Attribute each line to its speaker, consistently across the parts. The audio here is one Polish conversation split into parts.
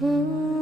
Speaker 1: Maryjo,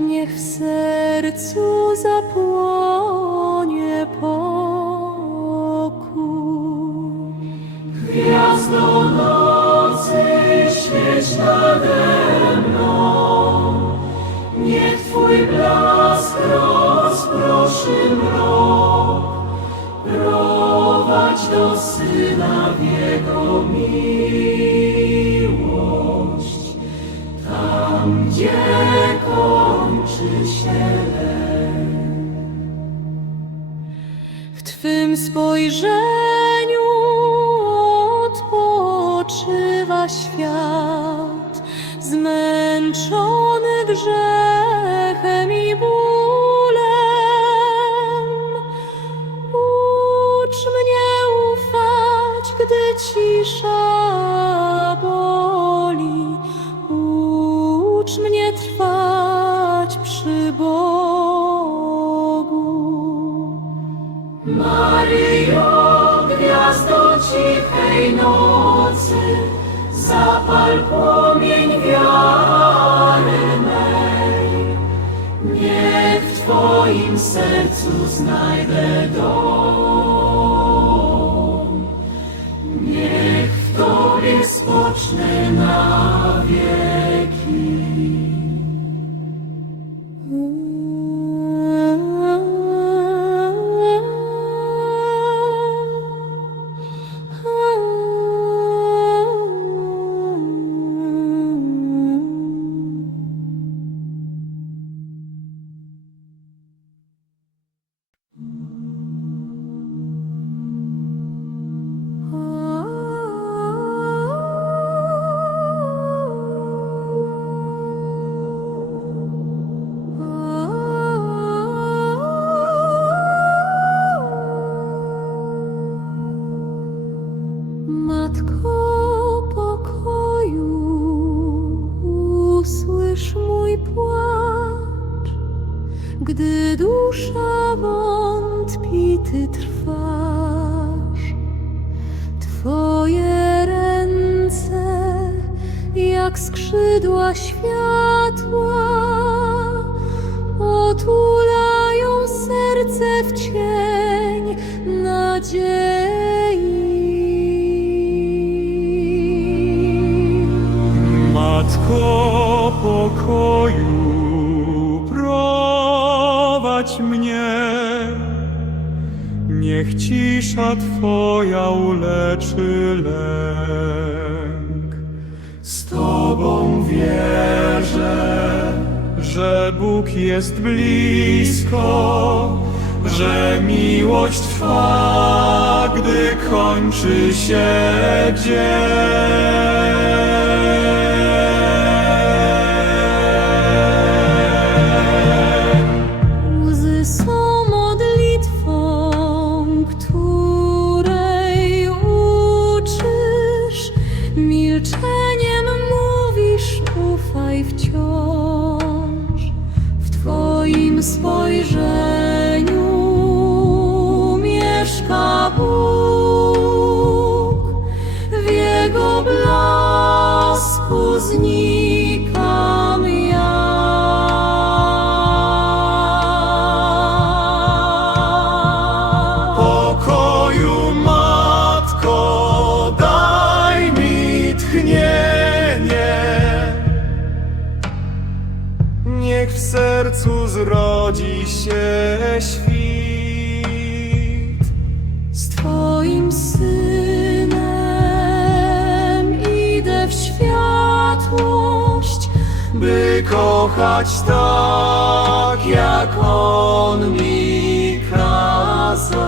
Speaker 1: niech w sercu zapłonie pokój.
Speaker 2: Gwiazdo nocy, świeć nade mną. Niech Twój blask rozproszy mrok. Prowadź do Syna w Jego. Gdzie kończy się lęk.
Speaker 1: W Twym spojrzeniu
Speaker 2: Twoim sercu znajdę dom. Niech w Tobie spocznę na wieki.
Speaker 3: Jest blisko, że miłość trwa, gdy kończy się dzień. Się świt.
Speaker 1: Z Twoim synem idę w światłość,
Speaker 3: by kochać tak, jak On mi kazał.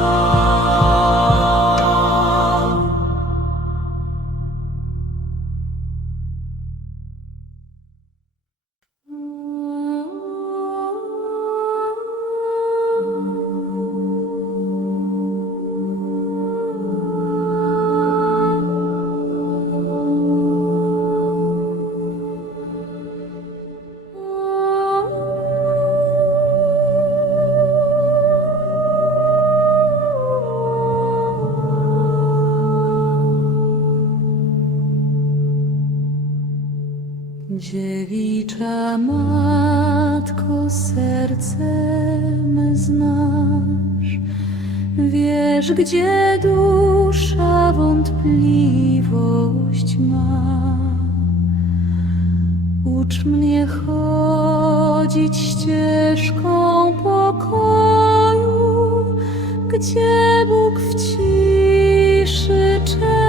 Speaker 1: wiesz, gdzie dusza wątpliwość ma. Ucz mnie chodzić ścieżką pokoju, gdzie Bóg w ciszy czeka.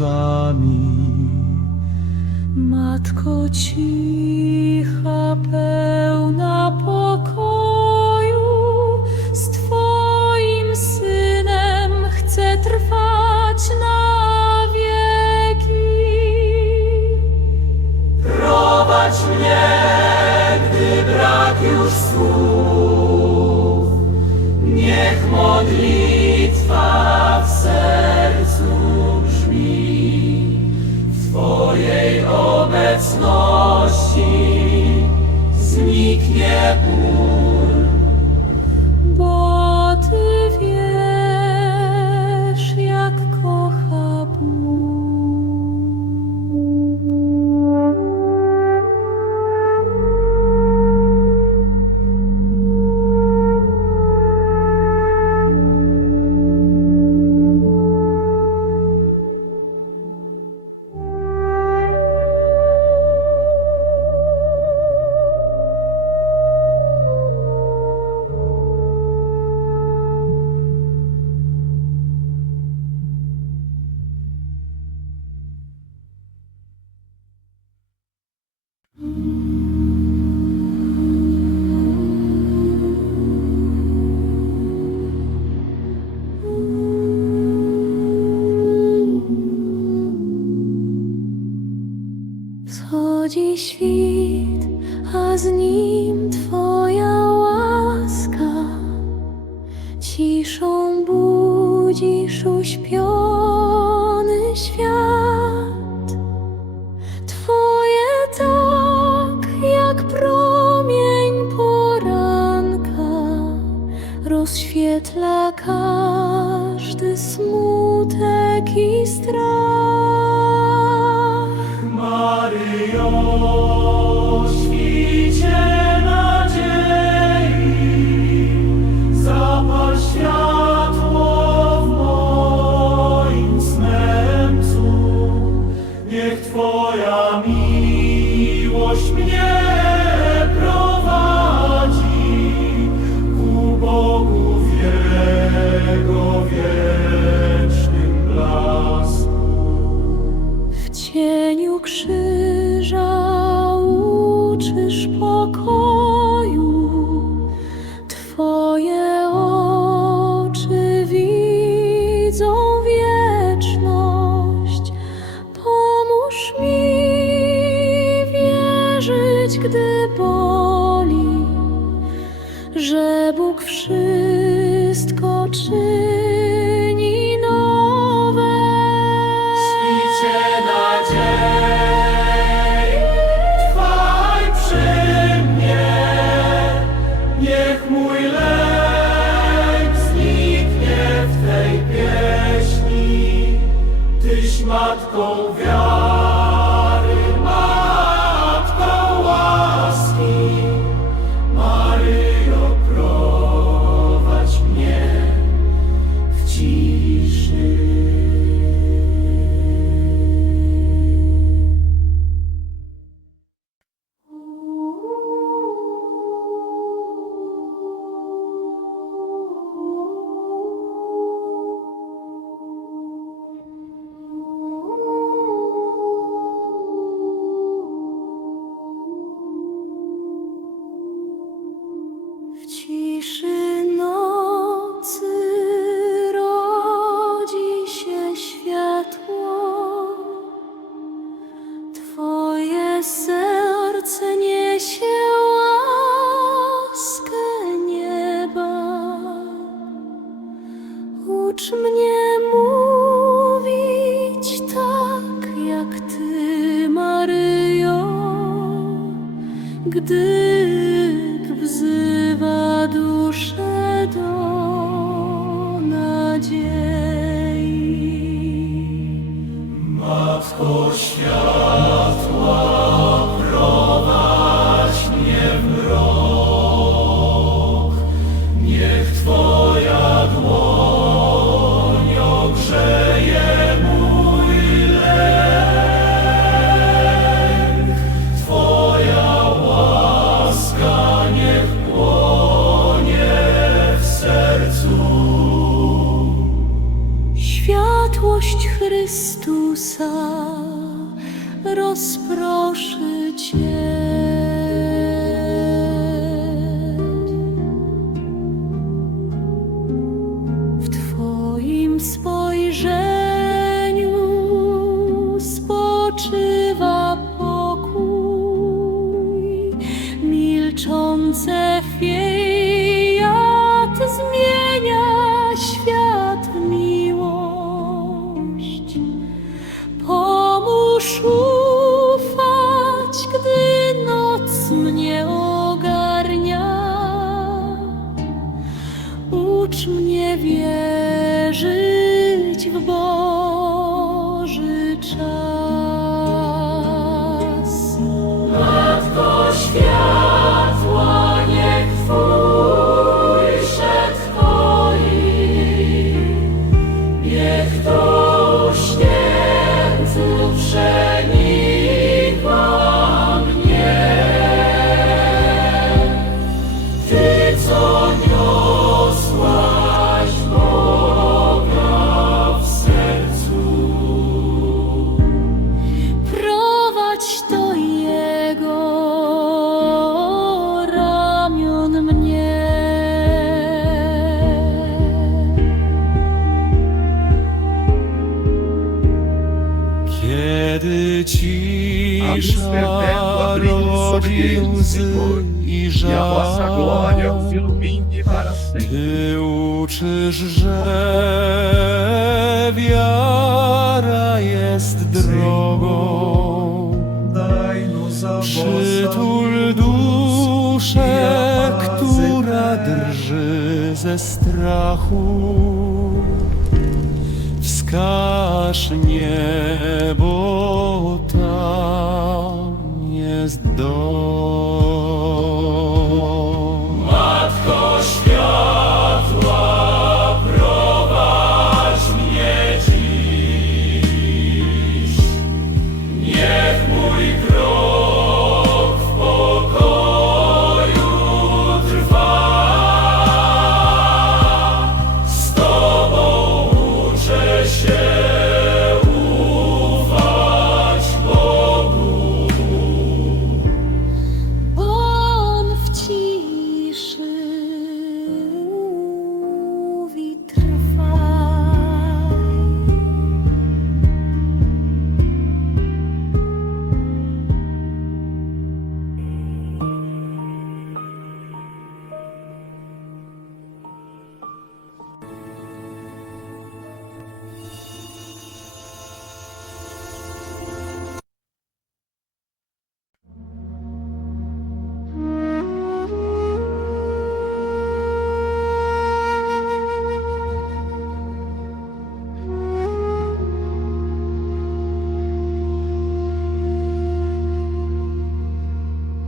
Speaker 1: łzami.
Speaker 3: Matko
Speaker 1: cicha, pewna. wyświetla każdy smutek i strach.
Speaker 3: Maryjo. matką wiary.
Speaker 1: Spoštja. Wtedy
Speaker 3: cisza rodzi łzy i żal. Ty uczysz, że wiara jest drogą. Przytul duszę, która drży ze strachu. Wskaż niebo.
Speaker 4: gwiazdą.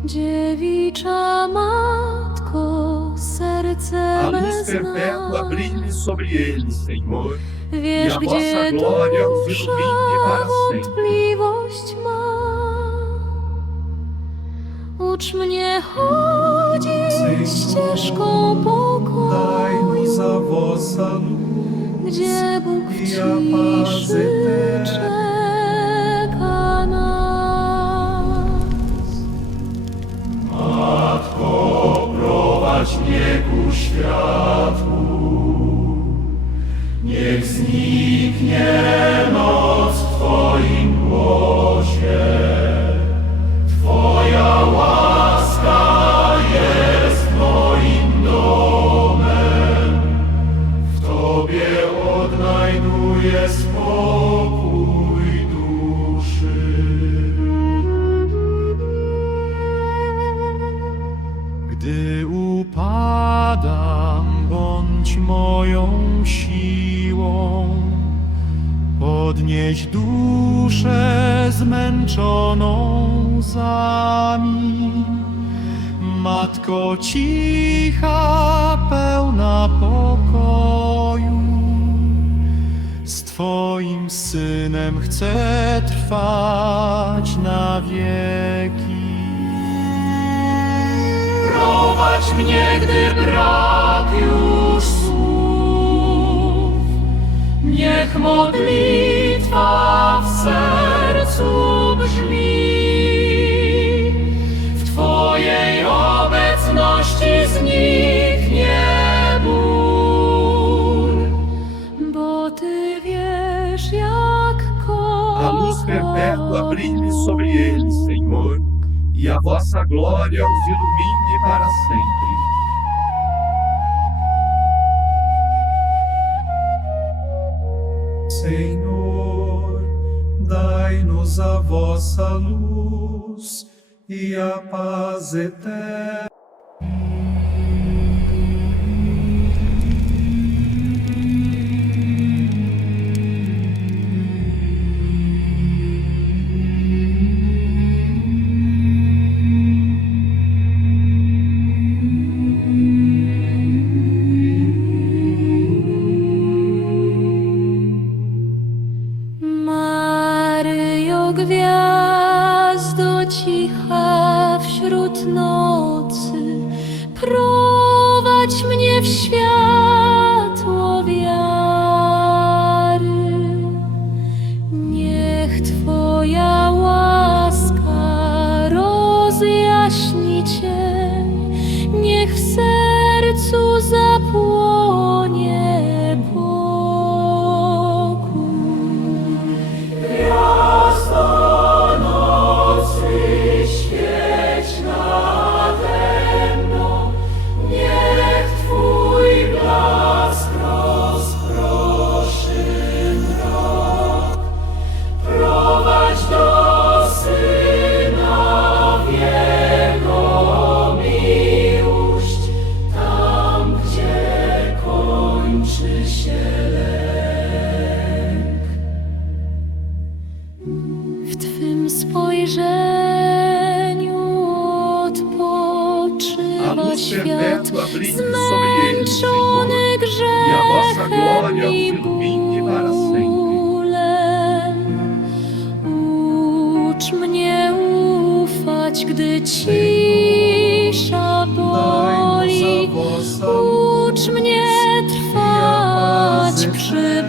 Speaker 4: Dziewicza Matko, serce
Speaker 1: A luz perpétua sobre eles, Senhor.
Speaker 4: Wiesz, gdzie
Speaker 1: glória os ilumine
Speaker 4: wątpliwość ma. Ucz mnie chodzić ścieżką pokoju, gdzie Bóg w ciszy
Speaker 5: dać wieku. Niech zniknie
Speaker 3: podnieść duszę zmęczoną zami. Matko cicha, pełna pokoju, z Twoim synem chcę trwać na wieki.
Speaker 6: Prowadź mnie, gdy brak już. Niech modlitwa w sercu brzmi. W Twojej obecności zniknie ból.
Speaker 7: bo Ty wiesz, jak
Speaker 1: A luz perpétua brilhe sobre eles, Senhor, e a vossa glória os ilumine para sempre. Senhor, dai-nos a vossa luz e a paz eterna.
Speaker 7: Świat zmęczony grzechem i bólem. Ucz mnie ufać, gdy cisza boli. Ucz mnie trwać przy